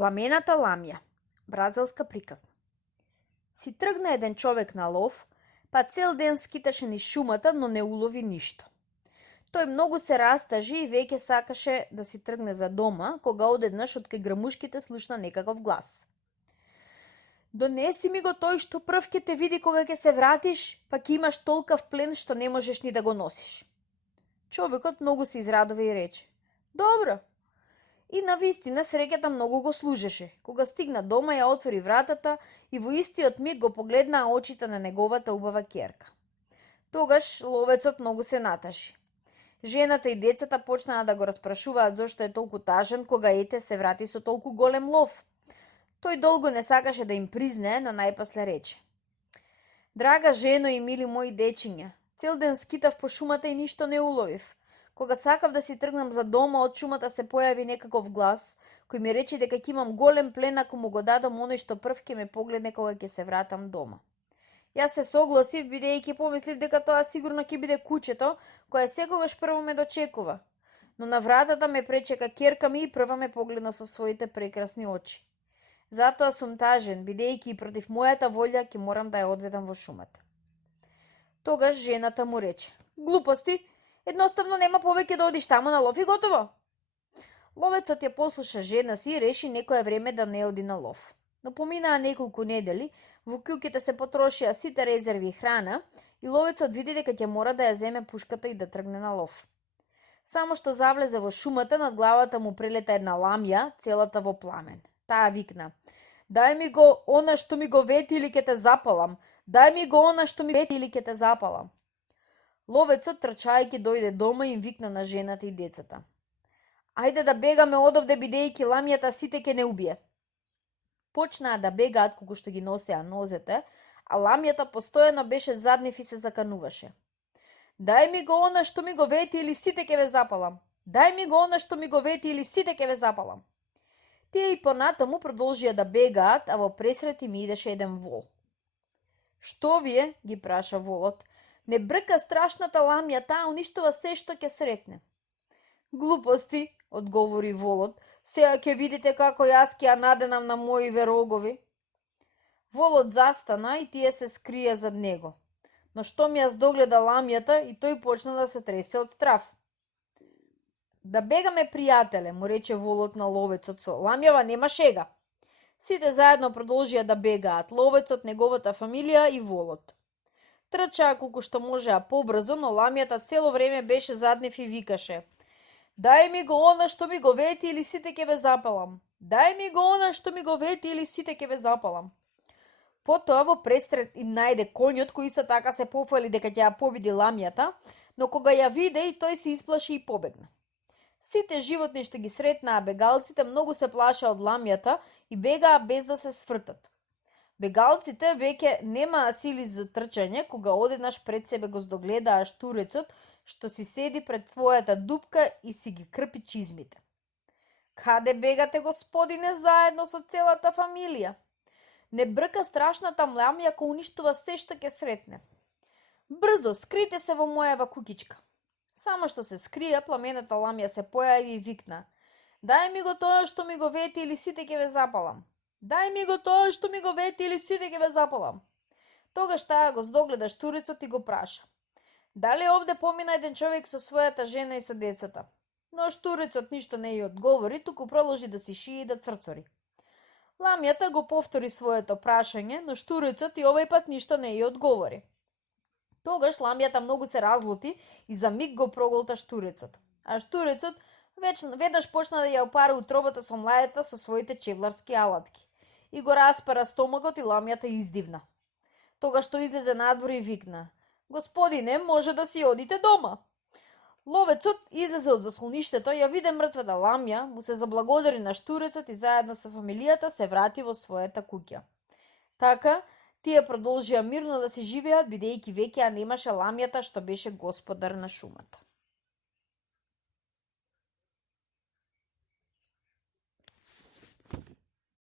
Пламената ламја. Бразилска приказна. Си тргна еден човек на лов, па цел ден скиташе низ шумата, но не улови ништо. Тој многу се растажи и веќе сакаше да си тргне за дома, кога одеднаш од кај грамушките слушна некаков глас. Донеси ми го тој што прв ќе те види кога ќе се вратиш, па ќе имаш толкав плен што не можеш ни да го носиш. Човекот многу се израдува и рече: Добро. И навистина среќата многу го служеше. Кога стигна дома, ја отвори вратата и во истиот миг го погледнаа очите на неговата убава ќерка. Тогаш ловецот многу се натажи. Жената и децата почнаа да го распрашуваат зошто е толку тажен кога ете се врати со толку голем лов. Тој долго не сакаше да им признае, но најпосле рече: Драга жено и мили мои дечиња, цел ден скитав по шумата и ништо не уловив. Кога сакав да си тргнам за дома, од шумата се појави некаков глас, кој ми рече дека ќе имам голем плен ако му го дадам оној што прв ќе ме погледне кога ќе се вратам дома. Јас се согласив, бидејќи помислив дека тоа сигурно ќе биде кучето, кое секогаш прво ме дочекува. Но на вратата ме пречека ќерка ми и прва ме погледна со своите прекрасни очи. Затоа сум тажен, бидејќи и против мојата волја ќе морам да ја одведам во шумата. Тогаш жената му рече: Глупости, едноставно нема повеќе да одиш таму на лов и готово. Ловецот ја послуша жена си и реши некое време да не оди на лов. Но поминаа неколку недели, во куќите се потрошија сите резерви храна и ловецот види дека ќе мора да ја земе пушката и да тргне на лов. Само што завлезе во шумата, над главата му прелета една ламја, целата во пламен. Таа викна: Дај ми го она што ми го вети или ќе те запалам. Дај ми го она што ми вети или ќе те запалам. Ловецот трчајќи дојде дома и им викна на жената и децата: Ајде да бегаме одовде, бидејќи ламјата сите ќе не убие. Почнаа да бегаат колку што ги носеа нозете, а ламјата постојано беше зад нив и се закануваше. Дај ми го она што ми го вети или сите ќе ве запалам. Дај ми го она што ми го вети или сите ќе ве запалам. Тие и понатаму продолжија да бегаат, а во пресрет им идеше еден вол. Што вие, ги праша волот, не брка страшната ламја, таа уништува се што ќе сретне. Глупости, одговори волот, сега ќе видите како јас ќе ја наденам на моиве рогови. Волот застана и тие се скрија зад него. Но штом јас догледа ламјата и тој почна да се тресе од страв. Да бегаме, пријателе, му рече волот на ловецот, со ламјава нема шега. Сите заедно продолжија да бегаат, ловецот, неговата фамилија и волот. Трчаа колку што можеа побрзо, но ламјата цело време беше зад нив и викаше: Дај ми го она што ми го вети или сите ќе ве запалам. Дај ми го она што ми го вети или сите ќе ве запалам. Потоа во престрет им најде конјот, кој исто така се пофали дека ќе ја победи ламјата, но кога ја виде и тој се исплаши и побегна. Сите животни што ги сретнаа бегалците многу се плашаа од ламјата и бегаа без да се свртат. Бегалците веќе немаа сили за трчање, кога одеднаш пред себе го здогледаа штурецот, што си седи пред својата дупка и си ги крпи чизмите. Каде бегате, господине, заедно со целата фамилија? Не брка страшната ламја која уништува се што ќе сретне. Брзо, скрите се во мојава куќичка. Само што се скрија, пламената ламја се појави и викна: Дај ми го тоа што ми го вети или сите ќе ве запалам. Дај ми го тоа што ми го вети или сите ќе ве запалам. Тогаш таа го здогледа штурецот и го праша: Дали овде помина еден човек со својата жена и со децата? Но штурецот ништо не ја одговори, туку продолжи да си шие и да црцори. Ламјата го повтори своето прашање, но штурецот и овој пат ништо не ја одговори. Тогаш ламјата многу се разлути и за миг го проголта штурецот. А штурецот веднаш почна да ја опара утробата со млајата со своите чевларски алатки. И го распара стомакот и ламјата издивна. Тогаш тој излезе надвор и викна: Господине, може да си одите дома. Ловецот излезе од заслоништето, ја виде мртвата ламја, му се заблагодари на штурецот и заедно со фамилијата се врати во својата куќа. Така, тие продолжија мирно да се живеат, бидејќи веќе ја немаше ламјата што беше господар на шумата.